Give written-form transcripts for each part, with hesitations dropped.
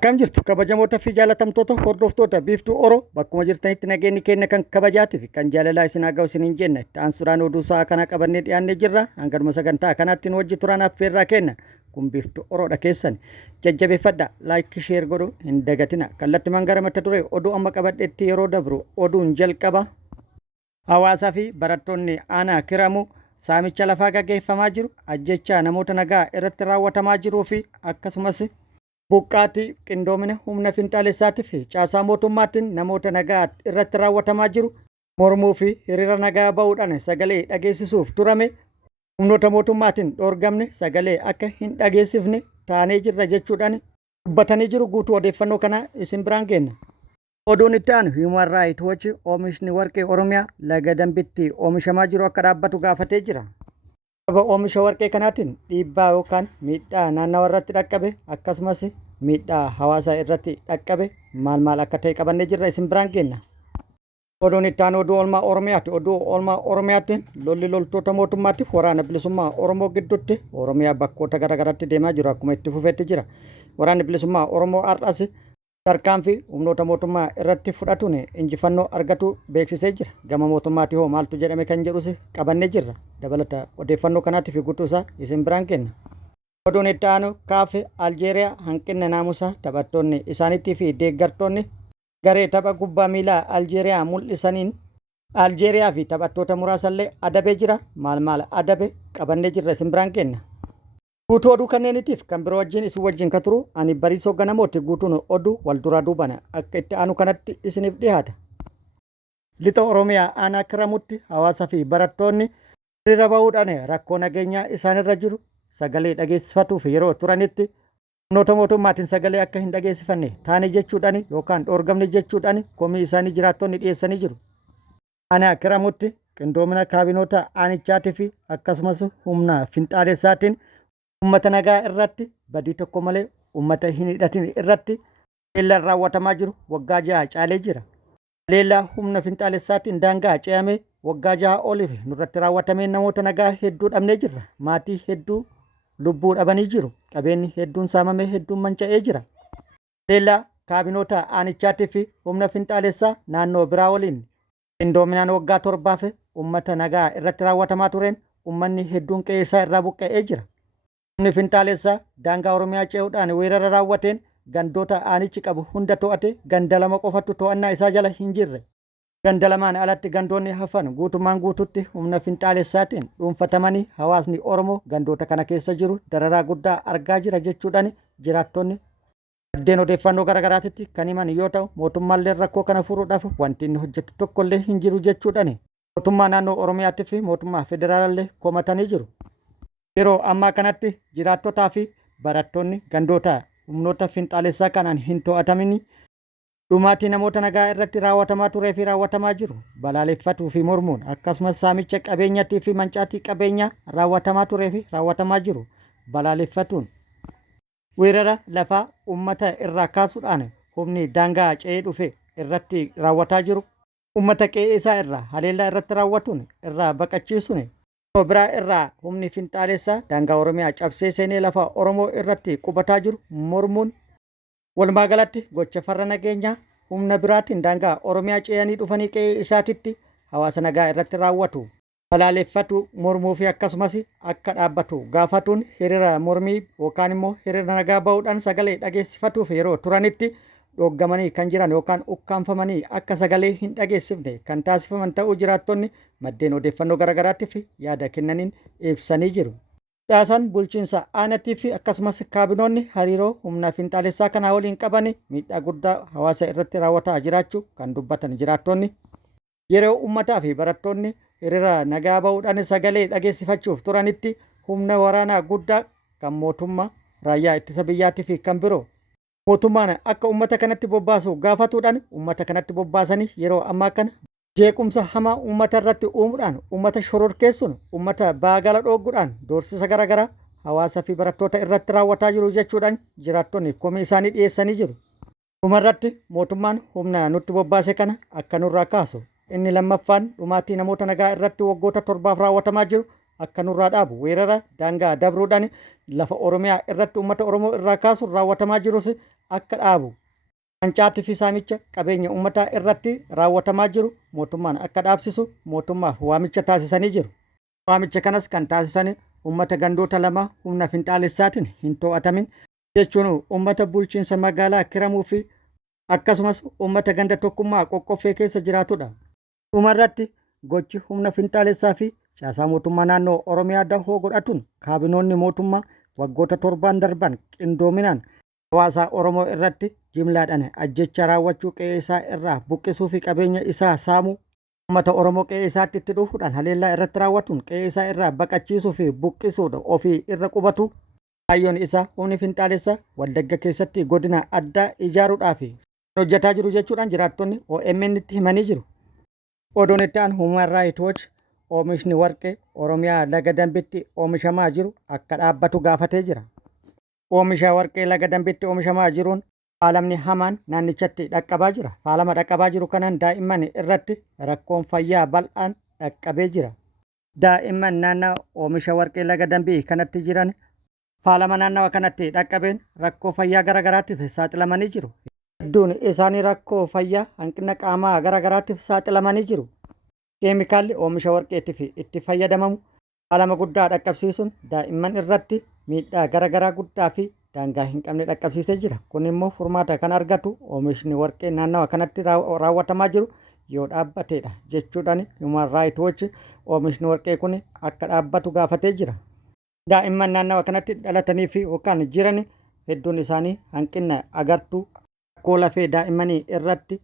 Akkam jirtu kabajamoota fi jaalatamtoota hordoftoota biiftuu Oroo bakkuma jirtanitti nageenyi keenya kan kabajaatii fi kan jaalalaa isin haa ga'u isiniin jenne ta'ansuudhaan oduu sa'a kana qabannee dhiyaannee jirra hangaruma sagantaa kanaatti nu wajji turaan affeerraa kenna kun biiftuu Oroodha keessan jajjabeeffadha laayik sheer godhu hin dagatina kallattii mangara mata duree oduu amma qabadheetti yeroo dabru oduun jalqaba hawaasaa fi barattoonni aanaa kiramu saamicha lafaa gaggeeffamaa jiru ajjechaa namoota nagaa irratti raawwatamaa jiruu fi akkasumas buqqaatii qindoomina humna finxaalessaatii fi caasaa mootummaatiin namoota nagaa irratti raawwatamaa jiru mormuu fi hiriira nagaa ba'uudhaan sagalee dhageessisuuf turame humnoota mootummaatiin dhoorgamne sagalee akka hin dhageessifne taanee jirra jechuudhaan dubbatanii jiru. Guutuu odeeffannoo kana isin biraan geenna. Oduun itti aanu Human Rights Watch oomishni warqee Oromiyaa laga Dambiitti oomishamaa jiru akka dhaabbatu gaafatee jira. Sababa oomisha warqee kanaatiin dhiibbaa yookaan miidhaa naannawa irratti dhaqqabe akkasumas miidhaa hawaasaa irratti dhaqqabe maal akka ta'e qabannee jirra isin biraan geenna. Oduun itti aanu oduu oolmaa Oromiyaati. Oduu oolmaa Oromiyaatti lolli loltoota mootummaatiif waraana bilisummaa Oromoo gidduutti Oromiyaa bakkoota garaagaraatti deemaa jiru akkuma itti fufeetti jira. Waraanni bilisummaa Oromoo har'as tarkaanfii humnoota mootummaa irratti fudhatuun injifannoo argatu beeksisee jira. Gama mootummaatii hoo maaltu jedhame kan jedhus qabannee jirra. Dabalata odeeffannoo kanaatiif guutuu isaa isin biraan kenna. Oduun itti aanu kaafe Aljeeriyaa hanqina naamusaa taphattoonni isaaniitii fi deeggartoonni garee tapha kubbaa miilaa Aljeeriyaa mul'isaniin Aljeeriyaa fi taphattoota muraasallee adabee jira. Maal adabe qabannee jirra isin biraan kenna. Guutuu oduu kanneeniitiif kan biroo wajjin isin wajjin ka turu ani Bariisoo Ganamooti. Guutuun oduu wal duraa duubana akka itti aanu kanatti isiniif dhiyaata. Lixa Oromiyaa aanaa Kiramutti hawaasaa fi barattoonni hiriira ba'uudhaan rakkoo nageenyaa isaanirra jiru sagalee dhageessifatuuf yeroo turanitti humnoota mootummaatiin sagalee akka hin dhageessifanne taane jechuudhaan yookaan dhoorgamne jechuudhaan komii isaanii jiraattonni dhiyeessanii jiru. Aanaa Kiramutti qindoomina kaabinoota aanichaatii fi akkasumas humna finxaalessaatiin ummata nagaa irratti badii tokko malee ummata hin hidhatin irratti leellaan raawwatamaa jiru waggaa 6 caalee jira. Leellaa humna finxaalessaatiin daangaa ce'amee waggaa 6 oliif nurratti raawwatamee namoota nagaa hedduu dhabnee jirra. Maatii hedduu lubbuu dhabanii jiru. Qabeenyi hedduun saamamee hedduun manca'ee jira. Leellaa kaabinoota aanichaatii fi humna finxaalessaa naannoo biraa waliin qindoominaan waggaa 7 ummata nagaa irratti raawwatamaa tureen ummanni hedduun qe'ee isaa irraa buqqa'ee jira. Humni finxaalessaa daangaa Oromiyaa ce'uudhaan weerara raawwateen gandoota aanichi qabu hunda to'ate ganda 2 qofatu to'annaa isaa jala hin jirre. Ganda 2 alatti gandoonni hafan guutummaan guututti humna finxaalessaatiin dhuunfatamanii hawaasni Oromoo gandoota kana keessa jiru dararaa guddaa argaa jira jechuudhaan jiraattonni maddeen odeeffannoo garaagaraatitti kan himan yoo ta'u mootummaallee rakkoo kana furuudhaaf wanti inni hojjetu tokkollee hin jiru jechuudhaan mootummaa naannoo Oromiyaatti fi mootummaa federaalaallee komatanii jiru. Yeroo ammaa kanatti jiraattotaa fi barattoonni gandoota humnoota finxaalessaa kanaan hin to'atamin dhumaatii namoota nagaa irratti raawwatamaa turee fi raawwatamaa jiru balaaleffatuu fi mormuun akkasumas saamicha qabeenyaatii fi mancaatii qabeenyaa raawwatamaa turee fi raawwatamaa jiru balaaleffatuun weerara lafaa ummata irraa kaasuudhaan humni daangaa ce'ee dhufe irratti raawwataa jiru ummata qe'ee isaa irraa haleellaa irratti raawwatuun irraa baqachiisuun biraa irraa humni finxaalessaa daangaa Oromiyaa cabsee seenee lafa Oromoo irratti qubataa jiru mormuun walumaa galatti gocha farra nageenyaa humna biraatiin daangaa Oromiyaa ce'anii dhufanii qe'ee isaatitti hawaasa nagaa irratti raawwatu balaaleffatu mormuu fi akkasumas akka dhaabbatu gaafatuun hiriira mormii yookaan immoo hiriira nagaa ba'uudhaan sagalee dhageessifatuuf yeroo turanitti dhooggamanii kan jiran yookaan ukkaanfamanii akka sagalee hin dhageessifne kan taasifaman ta'uu jiraattonni maddeen odeeffannoo garaagaraatti fi yaada kennaniin ibsanii jiru. Caasaan bulchiinsa aanaatii fi akkasumas kaabinoonni hariiroo humna finxaalessaa kanaa waliin qaban miidhaa guddaa hawaasa irratti raawwataa jiraachuu kan dubbatan jiraattonni yeroo uummataa fi barattoonni hiriira nagaa ba'uudhaan sagalee dhageessifachuuf turanitti humna waraanaa guddaa kan mootummaa raayyaa ittisa biyyaatii fi kan biroo mootummaan akka uummata kanatti bobbaasu gaafatuudhaan uummata kanatti bobbaasanii yeroo ammaa kana jeequmsa hamaa uummata irratti uumuudhaan uummata shororkeessuun uummata baagala dhooguudhaan doorsisa garaagaraa hawaasaa fi barattoota irratti raawwataa jiru jechuudhaan jiraattonni komii isaanii dhiyeessanii jiru. Dhumarratti mootummaan humna nutti bobbaase kana akka nurraa kaasu inni lammaffaan dhumaatii namoota nagaa irratti waggoota 7 raawwatamaa jiru akka nurraa dhaabu weerara daangaa dabruudhaan lafa Oromiyaa irratti uummata Oromoo irraa kaasuun raawwatamaa jirus akka dhaabu hancaatii fi saamicha qabeenya uummataa irratti raawwatamaa jiru mootummaan akka dhaabsisu mootummaaf waamicha taasisanii jiru. Waamicha kanas kan taasisan uummata gandoota lama humna finxaalessaatiin hin to'atamin jechuun uummata bulchiinsa magaalaa Kiramuu fi akkasumas uummata ganda tokkummaa qoqqoffee keessa jiraatudha. Dhumarratti gochi humna finxaalessaa fi caasaa mootummaa naannoo Oromiyaa dahoo godhatuun kaabinoonni mootummaa waggoota 7 darban qindoominaan hawaasa Oromoo irratti jimlaadhaan ajjecha raawwachuu qe'ee isaa irraa buqqisuu fi qabeenya isaa saamuu uummata Oromoo qe'ee isaatti itti dhufuudhaan haleellaa irratti raawwatuun qe'ee isaa irraa baqachiisuu fi buqqisuudha ofii irra qubatu. Kaayyoon isaa humni finxaalessaa Wallagga keessatti godina addaa ijaaruudhaaf hojjetaa jiru jechuudhaan jiraattonni OMN itti himanii jiru. Oduun itti aanu Human Rights Watch oomishni warqee Oromiyaa laga Dambiitti oomishamaa jiru akka dhaabbatu gaafatee jira. Oomisha warqee laga Dambiitti oomishamaa jiruun faalamni hamaan naannichatti dhaqqabaa jira. Faalama dhaqqabaa jiru kanaan daa'imman irratti rakkoon fayyaa bal'aan dhaqqabee jira. Daa'imman naannoo oomisha warqee laga Dambii kanatti jiran faalama naannawa kanatti dhaqqabeen rakkoo fayyaa garagaraatiif saaxilamanii jiru. Hedduun isaanii rakkoo fayyaa hanqina qaamaa garagaraatiif saaxilamanii jiru. Keemikaalli oomisha warqeetiif itti fayyadamamu faalama guddaa dhaqqabsiisuun daa'imman irratti miidhaa garagaraa guddaa fi daangaa hin qabne dhaqqabsiisee jira. Kun immoo furmaata kan argatu oomishni warqee naannawa kanatti raawwatamaa jiru yoo dhaabbateedha jechuudhaan Human Rights Watch oomishni warqee kun akka dhaabbatu gaafatee jira. Daa'imman naannawa kanatti dhalatanii fi yookaan jiran hedduun isaanii hanqina agartuu rakkoo lafee daa'immanii irratti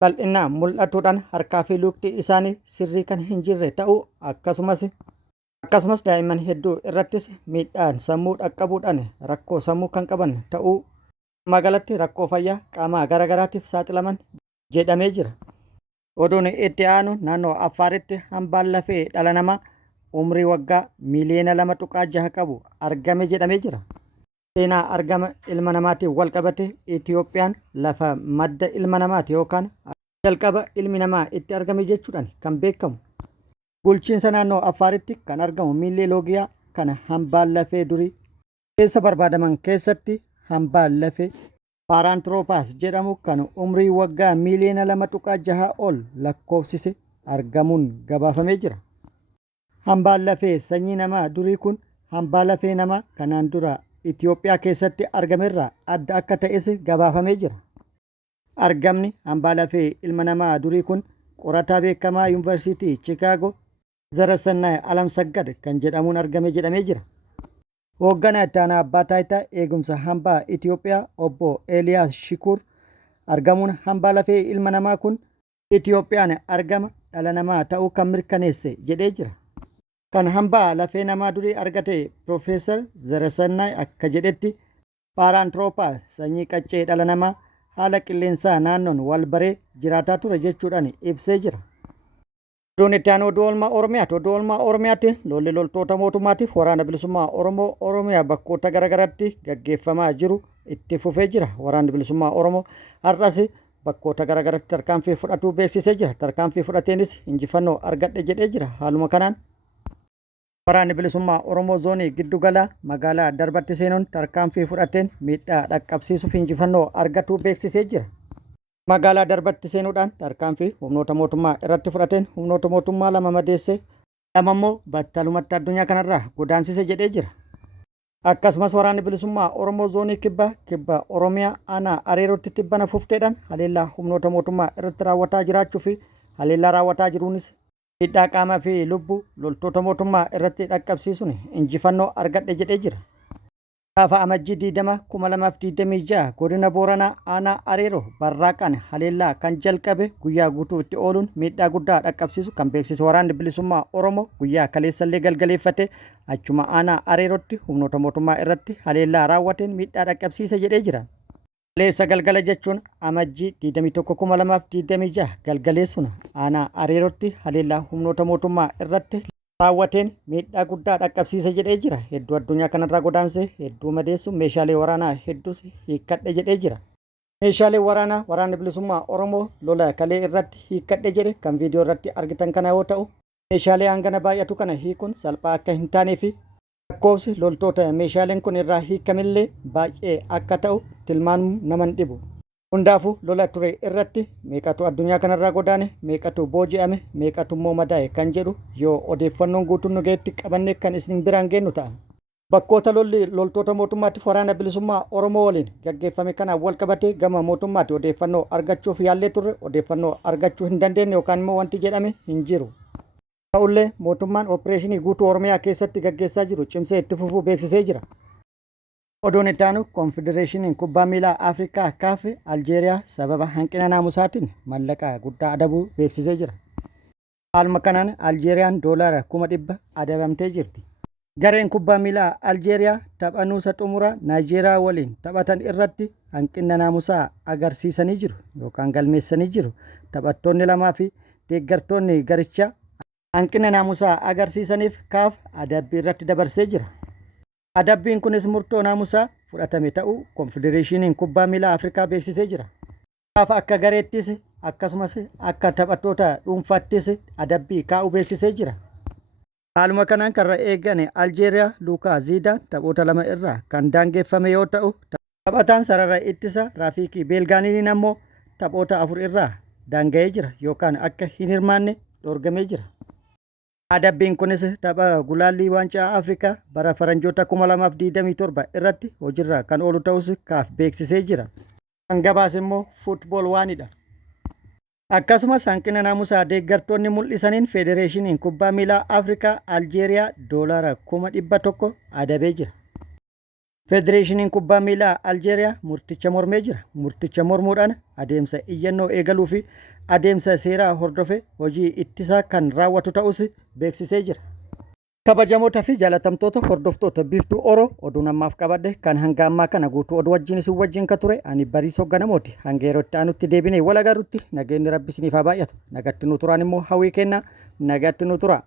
bal'inaan mul'atuudhaan harkaa fi lukti isaanii sirrii kan hin jirre ta'uu akkasumas daa'imman hedduu irrattis miidhaan sammuu dhaqqabuudhaan rakkoo sammuu kan qaban ta'uu magaalatti rakkoo fayyaa qaamaa garagaraatiif saaxilaman jedhamee jira. Oduun itti aanu naannoo Affaaritti hambaan lafee dhala namaa umrii waggaa miliyoona 2.6 qabu argame jedhamee jira. Seenaa argama ilma namaatiin wal qabate Itiyoophiyaan lafa madda ilma namaati yookaan jalqaba ilmi namaa itti argame jechuudhaan kan beekamu. Bulchiinsa naannoo Affaaritti kan argamu miiloogiyaa kana hambaan lafee durii keessa barbaadaman keessatti hambaan lafee Paaraantiroopaas jedhamu kan umrii waggaa miliyoona 2.6 ol lakkoofsise argamuun gabaafamee jira. Hambaan lafee sanyii namaa durii kun hambaa lafee namaa kanaan dura Itiyoophiyaa keessatti argamerraa adda akka ta'es gabaafamee jira. Argamni hambaa lafee ilma namaa durii kun qorataa beekamaa Yuunivarsiitii Chicaagoo Zarasannaa Alamsaggad kan jedhamuun argame jedhamee jira. Hoogganaa itti aanaa abbaa taayitaa eegumsa hambaa Itiyoophiyaa obbo Eeliyaas Shikuur argamuun hambaa lafee ilma namaa kun Itiyoophiyaan argama dhala namaa ta'uu kan mirkaneesse jedhee jira. Kan hambaa lafee namaa durii argate Profeesar Zarasannaa akka jedhetti Paaraantiroopaas sanyii qaccee dhala namaa haala qilleensaa naannoon wal baree jiraataa ture jechuudhaan ibsee jira. Oduun itti aanu oduu oolmaa Oromiyaati. Oduu oolmaa Oromiyaatti lolli loltoota mootummaatiif waraana bilisummaa Oromoo Oromiyaa bakkoota garagaraatti gaggeeffamaa jiru itti fufee jira. Waraanni bilisummaa Oromoo har'as bakkoota garagaraatti tarkaanfii fudhatuu beeksisee jira. Tarkaanfii fudhateenis injifannoo argadhe jedhee jira. Haaluma kanaan waraanni bilisummaa Oromoo zoonii giddugala magaalaa Darbatti seenuun tarkaanfii fudhateen miidhaa dhaqqabsiisuuf injifannoo argatuu beeksisee jira. Magaalaa Darbatti seenuudhaan tarkaanfii humnoota mootummaa irratti fudhateen humnoota mootummaa 2 madeessee 2 immoo battalumatti addunyaa kanarraa godaansise jedhee jira. Akkasumas waraanni bilisummaa Oromoo zoonii kibba Oromiyaa aanaa Areerootti tibbana fufteedhaan haleellaa humnoota mootummaa irratti raawwataa jiraachuu fi haleellaa raawwataa jiruunis miidhaa qaamaa fi lubbuu loltoota mootummaa irratti dhaqqabsiisuun injifannoo argadhe jedhee jira. Gaafa amajjii 20,2026 godina Booranaa aanaa Areeroo barraaqaan haleellaa kan jalqabe guyyaa guutuu itti ooluun miidhaa guddaa dhaqqabsiisu kan beeksise waraanni bilisummaa Oromoo guyyaa kaleessallee galgaleeffate achuma aanaa Areerootti humnoota mootummaa irratti haleellaa raawwateen miidhaa dhaqqabsiise jedhee jira. Kaleessa galgala jechuun amajjii 21,2026 galgaleessuna aanaa Areerootti haleellaa humnoota mootummaa irratti raawwateen miidhaa guddaa dhaqqabsiise jedhee jira. Hedduu addunyaa kanarraa godaansee hedduu madeessu meeshaalee waraanaa hedduus hiikkadhe jedhee jira. Meeshaalee waraanaa waraanni bilisummaa Oromoo lola kalee irratti hiikkadhe jedhe kan viidiyoo irratti argitan kana yoo ta'u meeshaalee hangana baay'atu kana hiikuun salphaa akka hin taanee fi lakkoofsi loltoota meeshaaleen kun irraa hiikamillee baay'ee akka ta'u tilmaanuu naman dhibu. Hundaafuu lola ture irratti meeqatu addunyaa kanarraa godaane, meeqatu booji'ame, meeqatu immoo madaa'e kan jedhu yoo odeeffannoon guutuun nu gaheetti qabannee kan isin biraan geenyu ta'a. Bakkoota lolli loltoota mootummaatti waraana bilisummaa Oromoo waliin gaggeeffame kanaan wal qabatee gama mootummaatti odeeffannoo argachuuf yaallee turre odeeffannoo argachuu hin dandeenye yookaan immoo wanti jedhame hin jiru. Ta'ullee mootummaan opereeshinii guutuu Oromiyaa keessatti gaggeessaa jiru cimsee itti fufuu beeksisee jira. Oduun itti aanu konfedereeshiniin kubbaa miilaa Afrikaa CAF Aljeeriyaa sababa hanqina naamusaatiin mallaqa guddaa adabuu beeksisee jira. Haaluma kanaan Aljeeriyaan doolaara 100,000 adabamtee jirti. Gareen kubbaa miilaa Aljeeriyaa tapha nuusa xumuraa Naayijeeriyaa waliin taphatan irratti hanqina naamusaa agarsiisanii jiru yookaan galmeessanii jiru. Taphattoonni lamaa fi deeggartoonni garichaa hanqina naamusaa agarsiisaniif CAF adabbii irratti dabarsee jira. Adabbiin kunis murtoo naamusaa fudhatame ta'uu konfedereeshiniin kubbaa miilaa Afrikaa beeksisee jira. CAF akka gareettis akkasumas akka taphattoota dhuunfaattis adabbii kaa'uu beeksisee jira. Haaluma kanaan karra eegane Aljeeriyaa Luukaa Ziidaan taphoota 2 irraa kan daangeffame yoo ta'u, taphataan sarara ittisa Raafiikii Beelgaaniin ammoo taphoota 4 irraa daanga'ee jira yookaan akka hin hirmaanne dhorgamee jira. Adabbiin kunis tapha gulaallii waancaa Afrikaa bara faranjoota 2027 irratti hojiirra kan oolu ta'us CAF beeksisee jira. Kan gabaase immoo Football Waanidha. Akkasumas hanqina naamusaa deeggartoonni mul'isaniin federeeshiniin kubbaa miilaa Afrikaa Aljeeriyaa doolaara 100,000 adabee jira. Federeeshiniin kubbaa miilaa Aljeeriyaa murticha mormee jira. Murticha mormuudhaan adeemsa iyyannoo eegaluu fi adeemsa seeraa hordofee hojii ittisaa kan raawwatu ta'us beeksisee jira. Kabajamoota fi jaalatamtoota hordoftoota biiftuu Oroo oduun ammaaf qabadhe kan hanga ammaa kana guutuu oduu wajjin isin wajjin ka ture ani Bariisoo Ganamooti. Hanga yeroo itti aanutti deebinee wal agarrutti nageenyi Rabbi isiniif haa baay'atu. Nagatti nu turaan immoo hawwii kennaa nagatti nu tura.